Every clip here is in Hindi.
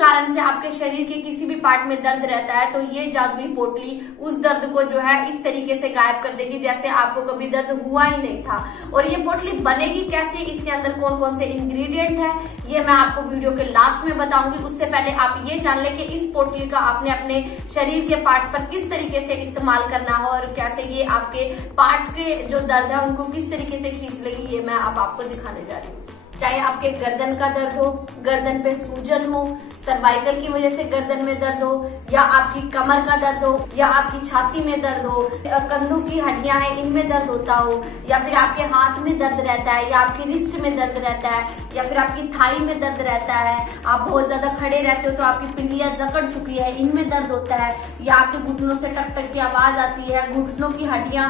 कारण से आपके शरीर के किसी भी पार्ट में दर्द रहता है तो ये जादुई पोटली उस दर्द को जो है इस तरीके से गायब कर देगी जैसे आपको कभी दर्द हुआ ही नहीं था। और ये पोटली बनेगी कैसे, इसके अंदर कौन कौन से इंग्रेडिएंट है, ये मैं आपको वीडियो के लास्ट में बताऊंगी। उससे पहले आप ये जान लें कि इस पोटली का आपने अपने शरीर के पार्ट्स पर किस तरीके से इस्तेमाल करना है और कैसे ये आपके पार्ट के जो दर्द है उनको किस तरीके से खींच लेगी, ये मैं अब आपको दिखाने जा रही हूँ। चाहे आपके गर्दन का दर्द हो, गर्दन पे सूजन हो, सर्वाइकल की वजह से गर्दन में दर्द हो, या आपकी कमर का दर्द हो, या आपकी छाती में दर्द हो, कंधों की हड्डियां हैं इनमें दर्द होता हो, या फिर आपके हाथ में दर्द रहता है, या आपकी रिस्ट में दर्द रहता है, या फिर आपकी थाई में दर्द रहता है, आप बहुत ज्यादा खड़े रहते हो तो आपकी पिंडलियां जकड़ चुकी है, इनमें दर्द होता है, या आपके घुटनों से टक टक की आवाज आती है, घुटनों की हड्डियां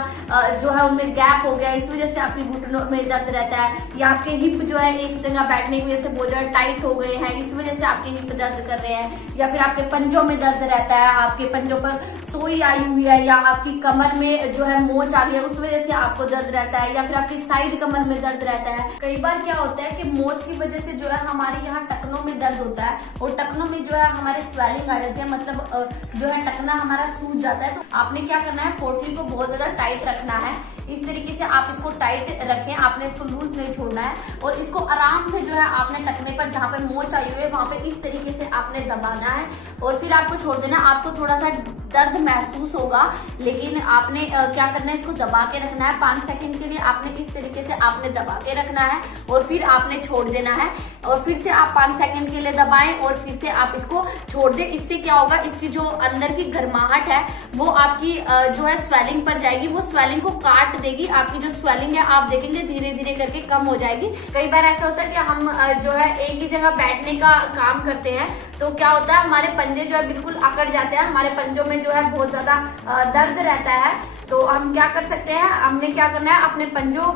जो है उनमें गैप हो गया इस वजह से आपकी घुटनों में दर्द रहता है, या आपके हिप जो है एक जगह बैठने की वजह से बहुत ज्यादा टाइट हो गए हैं इस वजह से आपके हिप दर्द कर रहे हैं, या फिर आपके पंजों में दर्द रहता है, आपके पंजों पर सोई आई हुई है, या आपकी कमर में जो है मोच आ गया उस वजह से आपको दर्द रहता है, या फिर आपकी साइड कमर में दर्द रहता है। कई बार क्या होता है कि मोच की वजह से जो है हमारे यहाँ टखनों में दर्द होता है और टखनों में जो है हमारे स्वेलिंग आ जाती है, मतलब जो है टखना हमारा सूज जाता है। तो आपने क्या करना है, पोटली को बहुत ज्यादा टाइट रखना है, इस तरीके से आप इसको टाइट रखें, आपने इसको लूज नहीं छोड़ना है और इसको आराम से जो है आपने टखने पर जहाँ पे मोच आई हुई है वहां पे इस तरीके से आपने दबाना है और फिर आपको छोड़ देना। आपको थोड़ा सा दर्द महसूस होगा लेकिन आपने क्या करना है, इसको दबा के रखना है 5 सेकंड के लिए। आपने इस तरीके से आपने दबा के रखना है और फिर आपने छोड़ देना है और फिर से आप 5 सेकंड के लिए दबाएं और फिर से आप इसको छोड़ दें। इससे क्या होगा, इसकी जो अंदर की गर्माहट है वो आपकी जो है स्वेलिंग पर जाएगी, वो स्वेलिंग को काट देगी। आपकी जो स्वेलिंग है आप देखेंगे धीरे धीरे करके कम हो जाएगी। कई बार ऐसा होता है कि हम जो है एक ही जगह बैठने का काम करते हैं तो क्या होता है, हमारे पंजे जो है बिल्कुल अकड़ जाते हैं, हमारे पंजों में जो है बहुत ज्यादा दर्द रहता है। तो हम क्या कर सकते हैं, हमने क्या करना है, अपने पंजों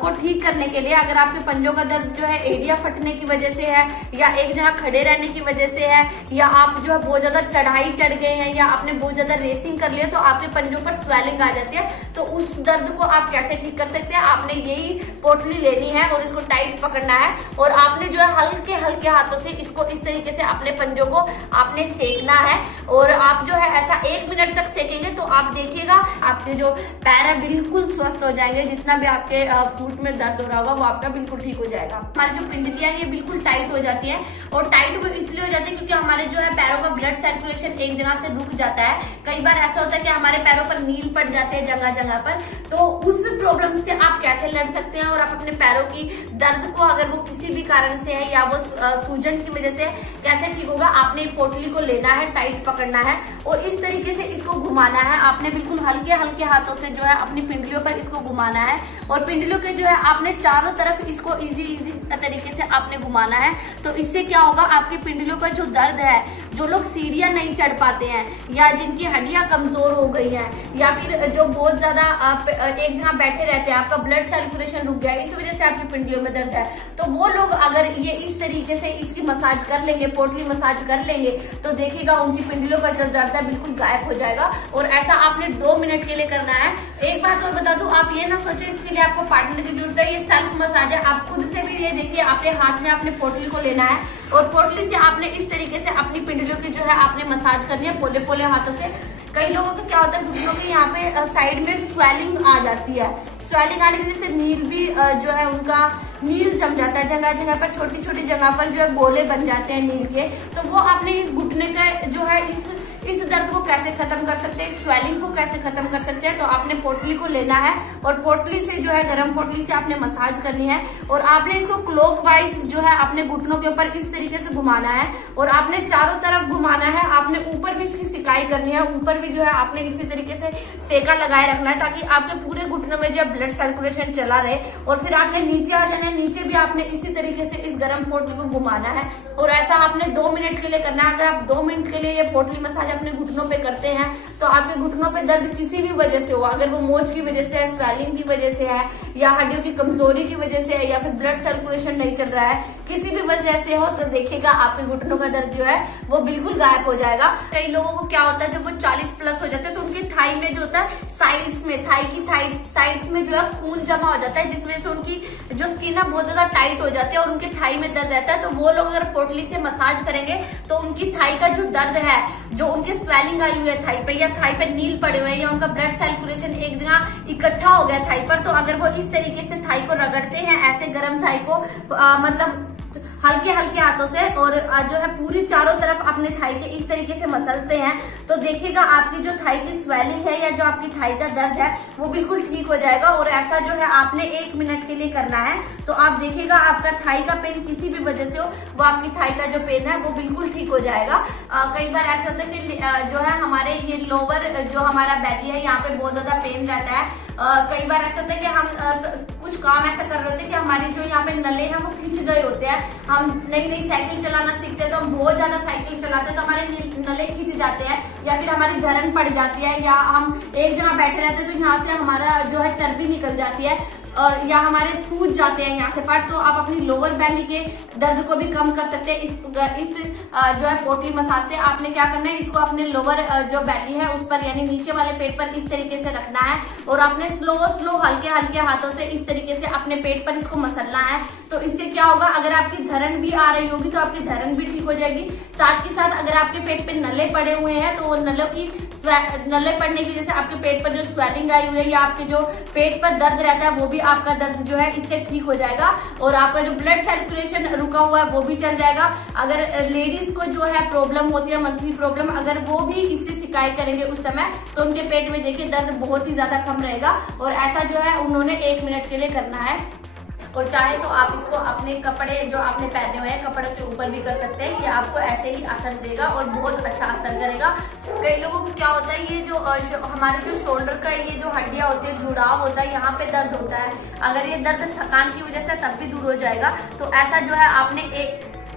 को ठीक करने के लिए, अगर आपके पंजों का दर्द जो है एड़ियां फटने की वजह से है या एक जगह खड़े रहने की वजह से है या आप जो है बहुत ज्यादा चढ़ाई चढ़ गए हैं या आपने बहुत ज्यादा रेसिंग कर लिया तो आपके पंजों पर स्वेलिंग आ जाती है, तो उस दर्द को आप कैसे ठीक कर सकते हैं। आपने यही पोटली लेनी है और इसको टाइट पकड़ना है और आपने जो है हल्के हल्के हाथों से इसको इस तरीके से अपने पंजों को आपने सेकना है और आप जो है ऐसा 1 मिनट तक सेकेंगे तो आप देखिएगा आपके जो पैर है बिल्कुल स्वस्थ हो जाएंगे। जितना भी आपके फुट में दर्द हो रहा होगा वो आपका बिल्कुल ठीक हो जाएगा। हमारी जो पिंडलियां है ये बिल्कुल टाइट हो जाती है और टाइट वो इसलिए हो जाती है क्योंकि हमारे जो है पैरों का ब्लड सर्कुलेशन एक जगह से रुक जाता है। कई बार ऐसा होता है कि हमारे पैरों पर नील पड़ जाते हैं जगह जगह पर, तो उस प्रॉब्लम से आप कैसे लड़ सकते हैं और आप अपने पैरों की दर्द को अगर वो किसी भी कारण से है या वो सूजन की वजह से कैसे ठीक होगा। आपने पोटली को लेना है, टाइट पकड़ना है और इस तरीके से इसको घुमाना है। आपने बिल्कुल हल्के हल्के हाथों से जो है अपनी पिंडलियों पर इसको घुमाना है और पिंडलियों के जो है आपने चारों तरफ इसको इजी तरीके से आपने घुमाना है। तो इससे क्या होगा, आपकी पिंडलियों का जो दर्द है, जो लोग सीढ़ियां नहीं चढ़ पाते हैं या जिनकी हड्डियां कमजोर हो गई हैं या फिर जो बहुत ज्यादा आप एक जगह बैठे रहते हैं, आपका ब्लड सर्कुलेशन रुक गया इस वजह से आपकी पिंडलियों में दर्द है, तो वो लोग अगर ये इस तरीके से इसकी मसाज कर लेंगे, पोटली मसाज कर लेंगे तो देखिएगा उनकी पिंडलियों का जो दर्द है बिल्कुल गायब हो जाएगा। और ऐसा आपने 2 मिनट के लिए करना है। एक बात और बता दूं, आप ये ना सोचे इसके लिए आपको पार्टनर की जरूरत है, ये सेल्फ मसाज है। आप खुद से भी ये देखिए, आपके हाथ में आपने पोटली को लेना है और पोटली से आपने इस तरीके से अपनी पिंडलियों की जो है आपने मसाज करनी है पोले पोले हाथों से। कई लोगों को क्या होता है, घुटनों के यहाँ पे साइड में स्वेलिंग आ जाती है, स्वेलिंग आने की वजह से नील भी जो है उनका नील जम जाता है, जगह जगह पर छोटी छोटी जगह पर जो है गोले बन जाते हैं नील के। तो वो आपने इस घुटने का जो है इस दर्द को कैसे खत्म कर सकते हैं, स्वेलिंग को कैसे खत्म कर सकते हैं। तो आपने पोटली को लेना है और पोटली से जो है गर्म पोटली से आपने मसाज करनी है और आपने इसको क्लॉकवाइज जो है अपने घुटनों के ऊपर इस तरीके से घुमाना है और आपने चारों तरफ घुमाना है। आपने ऊपर भी इसकी सिकाई करनी है, ऊपर भी जो है आपने इसी तरीके से सेका लगाए रखना है ताकि आपके पूरे घुटनों में जो ब्लड सर्कुलेशन चला रहे। और फिर आपने नीचे आ जाना है, नीचे भी आपने इसी तरीके से इस गर्म पोटली को घुमाना है और ऐसा आपने 2 मिनट के लिए करना है। अगर आप 2 मिनट के लिए ये पोटली मसाज अपने घुटनों पे करते हैं तो आपके घुटनों पे दर्द किसी भी वजह से हो, अगर वो मोच की वजह से है, स्वेलिंग की वजह से है, या हड्डियों की कमजोरी की वजह से है, या फिर ब्लड सर्कुलेशन नहीं चल रहा है, किसी भी वजह से हो, तो देखिएगा आपके घुटनों का दर्द जो है वो बिल्कुल गायब हो जाएगा। कई लोगों को क्या होता है, जब वो 40 प्लस हो जाते हैं तो उनके थाई में जो होता है साइड्स में, थाई की साइड्स में जो है खून जमा हो जाता है, जिस वजह से उनकी जो स्किन है बहुत ज्यादा टाइट हो जाती है और उनके थाई में दर्द रहता है। तो वो लोग अगर पोटली से मसाज करेंगे तो उनकी थाई का जो दर्द है, जो उनकी स्वेलिंग आई हुई है थाई पे, या थाई पे नील पड़े हुए हैं, या उनका ब्लड सर्कुलेशन एक जगह इकट्ठा हो गया थाई पर, तो अगर वो इस तरीके से थाई को रगड़ते हैं, ऐसे गर्म थाई को मतलब हल्के हल्के हाथों से, और जो है पूरी चारों तरफ अपने थाई के इस तरीके से मसलते हैं, तो देखिएगा आपकी जो थाई की स्वेलिंग है या जो आपकी थाई का दर्द है वो बिल्कुल ठीक हो जाएगा। और ऐसा जो है आपने 1 मिनट के लिए करना है, तो आप देखिएगा आपका थाई का पेन किसी भी वजह से हो, वो आपकी थाई का जो पेन है वो बिल्कुल ठीक हो जाएगा। कई बार ऐसा होता है कि जो है हमारे ये लोअर जो हमारा बैली है यहाँ पे बहुत ज्यादा पेन रहता है। कई बार ऐसा होता है कि हम कुछ काम ऐसा कर रहे होते हैं कि हमारी जो यहाँ पे नले हैं वो खिंच गए होते हैं, हम नई साइकिल चलाना सीखते हैं तो हम बहुत ज्यादा साइकिल चलाते हैं तो हमारे नले खिंच जाते हैं, या फिर हमारी धरन पड़ जाती है, या हम एक जगह बैठे रहते हैं तो यहाँ से हमारा जो है चर्बी निकल जाती है, और या हमारे सूज जाते हैं यहाँ से पार्ट। तो आप अपनी लोअर बैली के दर्द को भी कम कर सकते हैं इस जो है पोटली मसाज से। आपने क्या करना है, इसको अपने लोअर जो बैली है उस पर, यानी नीचे वाले पेट पर इस तरीके से रखना है, और आपने स्लो हल्के हल्के हाथों से इस तरीके से अपने पेट पर इसको मसलना है। तो इससे क्या होगा, अगर आपकी धरन भी आ रही होगी तो आपकी धरन भी ठीक हो जाएगी। साथ के साथ अगर आपके पेट पे नले पड़े हुए हैं तो वो नले पड़ने की वजह से आपके पेट पर जो स्वेलिंग आई हुई है या आपके जो पेट पर दर्द रहता है वो भी आपका दर्द जो है इससे ठीक हो जाएगा, और आपका जो ब्लड सर्कुलेशन रुका हुआ है वो भी चल जाएगा। अगर लेडीज को जो है प्रॉब्लम होती है, मंथली प्रॉब्लम, अगर वो भी इससे शिकायत करेंगे उस समय, तो उनके पेट में देखिए दर्द बहुत ही ज्यादा कम रहेगा। और ऐसा जो है उन्होंने 1 मिनट के लिए करना है, और चाहे तो आप इसको अपने कपड़े जो आपने पहने हुए हैं कपड़ों के ऊपर भी कर सकते हैं, ये आपको ऐसे ही असर देगा और बहुत अच्छा असर करेगा। कई लोगों को क्या होता है, ये जो हमारे जो शोल्डर का ये जो हड्डियां होती है, जुड़ाव होता है, यहाँ पे दर्द होता है, अगर ये दर्द थकान की वजह से तब भी दूर हो जाएगा। तो ऐसा जो है आपने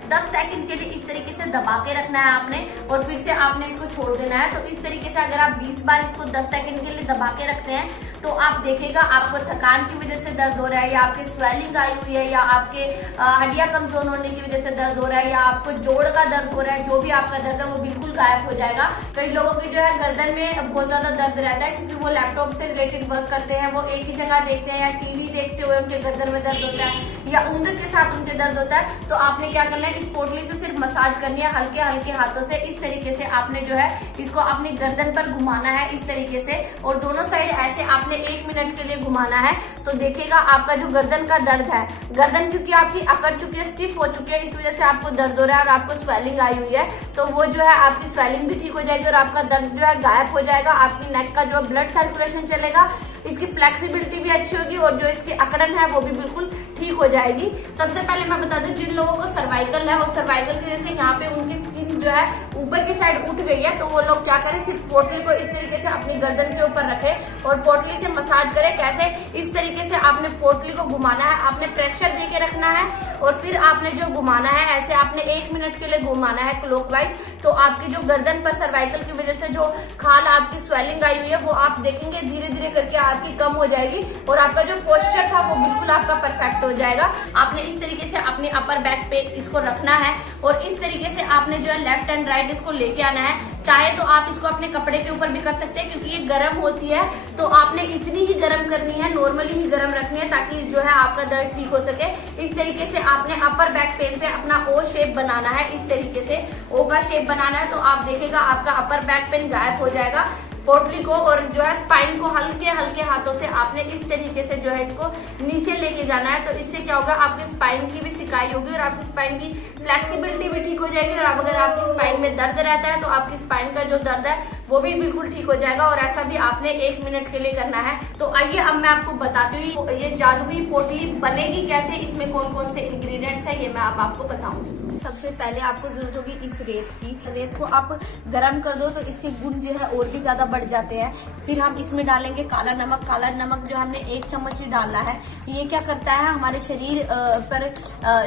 10 सेकंड के लिए इस तरीके से दबा के रखना है आपने, और फिर से आपने इसको छोड़ देना है। तो इस तरीके से अगर आप 20 बार इसको 10 सेकंड के लिए दबा के रखते हैं तो आप देखेगा आपको थकान की वजह से दर्द हो रहा है, या आपके स्वेलिंग आई हुई है, या आपके हड्डियां कमजोर होने की वजह से दर्द हो रहा है, या आपको जोड़ का दर्द हो रहा है, जो भी आपका दर्द है वो बिल्कुल गायब हो जाएगा। कई लोगों की जो है गर्दन में बहुत ज्यादा दर्द रहता है क्योंकि वो लैपटॉप से रिलेटेड वर्क करते हैं, वो एक ही जगह देखते हैं, या टीवी देखते हुए उनके गर्दन में दर्द होता है, या उम्र के साथ उनके दर्द होता है। तो आपने क्या करना है, इस पोटली से सिर्फ मसाज करनी है हल्के हल्के हाथों से। इस तरीके से आपने जो है इसको अपनी गर्दन पर घुमाना है इस तरीके से, और दोनों साइड ऐसे आपने 1 मिनट के लिए घुमाना है। तो देखिएगा आपका जो गर्दन का दर्द है, गर्दन क्योंकि आपकी अकड़ चुकी है, स्टिफ हो चुकी है, इस वजह से आपको दर्द हो रहा है और आपको स्वेलिंग आई हुई है, तो वो जो है आपकी स्वेलिंग भी ठीक हो जाएगी और आपका दर्द जो है गायब हो जाएगा। आपकी नेक का जो ब्लड सर्कुलेशन चलेगा, इसकी फ्लेक्सिबिलिटी भी अच्छी होगी, और जो इसकी अकड़न है वो भी बिल्कुल ठीक हो जाएगी। सबसे पहले मैं बता दूं, जिन लोगों को सर्वाइकल है और सर्वाइकल की वजह से यहाँ पे उनकी स्किन जो है ऊपर की साइड उठ गई है, तो वो लोग क्या करें, सिर्फ पोटली को इस तरीके से अपनी गर्दन के ऊपर रखें और पोटली से मसाज करें। कैसे, इस तरीके से आपने पोटली को घुमाना है, आपने प्रेशर दे के रखना है, और फिर आपने जो घुमाना है ऐसे आपने 1 मिनट के लिए घुमाना है क्लॉकवाइज। तो आपकी जो गर्दन पर सर्वाइकल की वजह से जो खाल आपकी स्वेलिंग आई हुई है वो आप देखेंगे धीरे धीरे करके आपकी कम हो जाएगी, और आपका जो पोस्चर था वो बिल्कुल आपका परफेक्ट हो जाएगा। आपने इस तरीके से अपने अपर बैक पे इसको रखना है, और इस तरीके से आपने जो है लेफ्ट एंड राइट इसको लेके आना है। चाहे तो आप इसको अपने कपड़े के ऊपर भी कर सकते हैं, क्योंकि ये गर्म होती है तो आपने इतनी ही गर्म करनी है, नॉर्मली ही गर्म रखनी है, ताकि जो है आपका दर्द ठीक हो सके। इस तरीके से आपने अपर बैक पेन पे अपना ओ शेप बनाना है, इस तरीके से ओ का शेप बनाना है, तो आप देखेगा आपका अपर बैक पेन गायब हो जाएगा। पोटली को और जो है स्पाइन को हल्के हल्के हाथों से आपने इस तरीके से जो है इसको नीचे लेके जाना है। तो इससे क्या होगा, आपकी स्पाइन की भी सिकाई होगी और आपकी स्पाइन की फ्लेक्सिबिलिटी भी ठीक हो जाएगी। और अब अगर आपकी स्पाइन में दर्द रहता है तो आपकी स्पाइन का जो दर्द है वो भी बिल्कुल ठीक हो जाएगा। और ऐसा भी आपने 1 मिनट के लिए करना है। तो आइए अब मैं आपको बताती हूँ ये जादुई पोटली बनेगी कैसे, इसमें कौन कौन से इंग्रेडिएंट्स है ये मैं आपको बताऊंगी। सबसे पहले आपको जरूरत होगी इस रेत की। रेत को आप गर्म कर दो तो इसके गुण जो है और भी ज्यादा बढ़ जाते हैं। फिर हम इसमें डालेंगे काला नमक। काला नमक जो हमने 1 चम्मच ही डालना है। ये क्या करता है, हमारे शरीर पर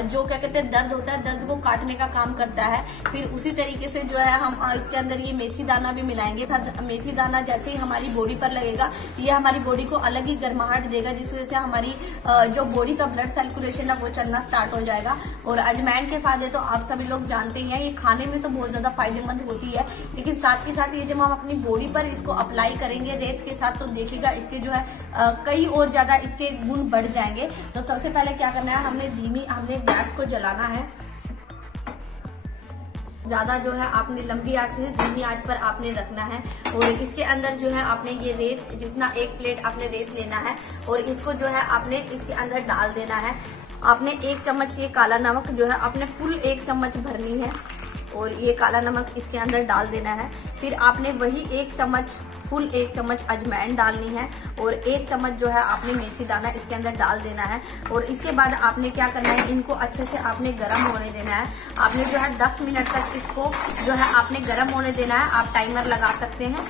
जो क्या कहते हैं दर्द होता है, दर्द को काटने का काम करता है। फिर उसी तरीके से जो है हम इसके अंदर ये मेथी दाना भी मिलाएंगे। मेथी दाना जैसे ही हमारी बॉडी पर लगेगा, ये हमारी बॉडी को अलग ही गर्माहट देगा, जिस वजह से हमारी जो बॉडी का ब्लड सर्कुलेशन है वो चलना स्टार्ट हो जाएगा। और अजवाइन के फायदे तो आप सभी लोग जानते ही हैं, ये खाने में तो बहुत ज्यादा फायदेमंद होती है, लेकिन साथ के साथ ये जब हम अपनी बॉडी पर इसको अप्लाई करेंगे रेत के साथ, तो देखिएगा इसके जो है कई और ज्यादा इसके गुण बढ़ जाएंगे। तो सबसे पहले क्या करना है, हमने गैस को जलाना है। ज्यादा जो है आपने लंबी आंच से धीमी आंच पर आपने रखना है। और इसके अंदर जो है आपने ये रेत, जितना 1 प्लेट आपने रेत लेना है और इसको जो है आपने इसके अंदर डाल देना है। आपने 1 चम्मच ये काला नमक जो है आपने फुल 1 चम्मच भरनी है और ये काला नमक इसके अंदर डाल देना है। फिर आपने वही 1 चम्मच फुल 1 चम्मच अजवाइन डालनी है और 1 चम्मच जो है आपने मेथी दाना इसके अंदर डाल देना है। और इसके बाद आपने क्या करना है, इनको अच्छे से आपने गर्म होने देना है। आपने जो है 10 मिनट तक इसको जो है आपने गर्म होने देना है। आप टाइमर लगा सकते हैं।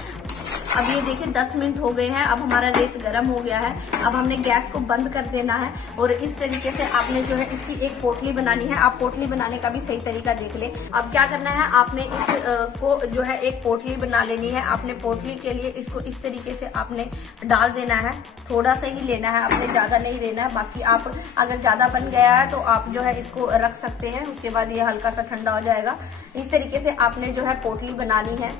अब ये देखिए 10 मिनट हो गए हैं। अब हमारा रेत गर्म हो गया है। अब हमने गैस को बंद कर देना है और इस तरीके से आपने जो है इसकी एक पोटली बनानी है। आप पोटली बनाने का भी सही तरीका देख ले। अब क्या करना है, आपने इस को जो है एक पोटली बना लेनी है। आपने पोटली के लिए इसको इस तरीके से आपने डाल देना है। थोड़ा सा ही लेना है, आपने ज्यादा नहीं लेना है। बाकी आप अगर ज्यादा बन गया है तो आप जो है इसको रख सकते हैं, उसके बाद ये हल्का सा ठंडा हो जाएगा। इस तरीके से आपने जो है पोटली बनानी है।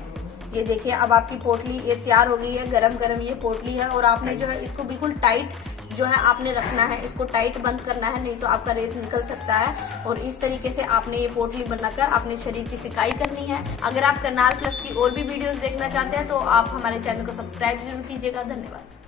ये देखिए अब आपकी पोटली ये तैयार हो गई है, गरम गरम ये पोटली है। और आपने जो है इसको बिल्कुल टाइट जो है आपने रखना है, इसको टाइट बंद करना है, नहीं तो आपका रेत निकल सकता है। और इस तरीके से आपने ये पोटली बनाकर अपने शरीर की सिकाई करनी है। अगर आप करनाल प्लस की और भी वीडियोस देखना चाहते हैं तो आप हमारे चैनल को सब्सक्राइब जरूर कीजिएगा। धन्यवाद।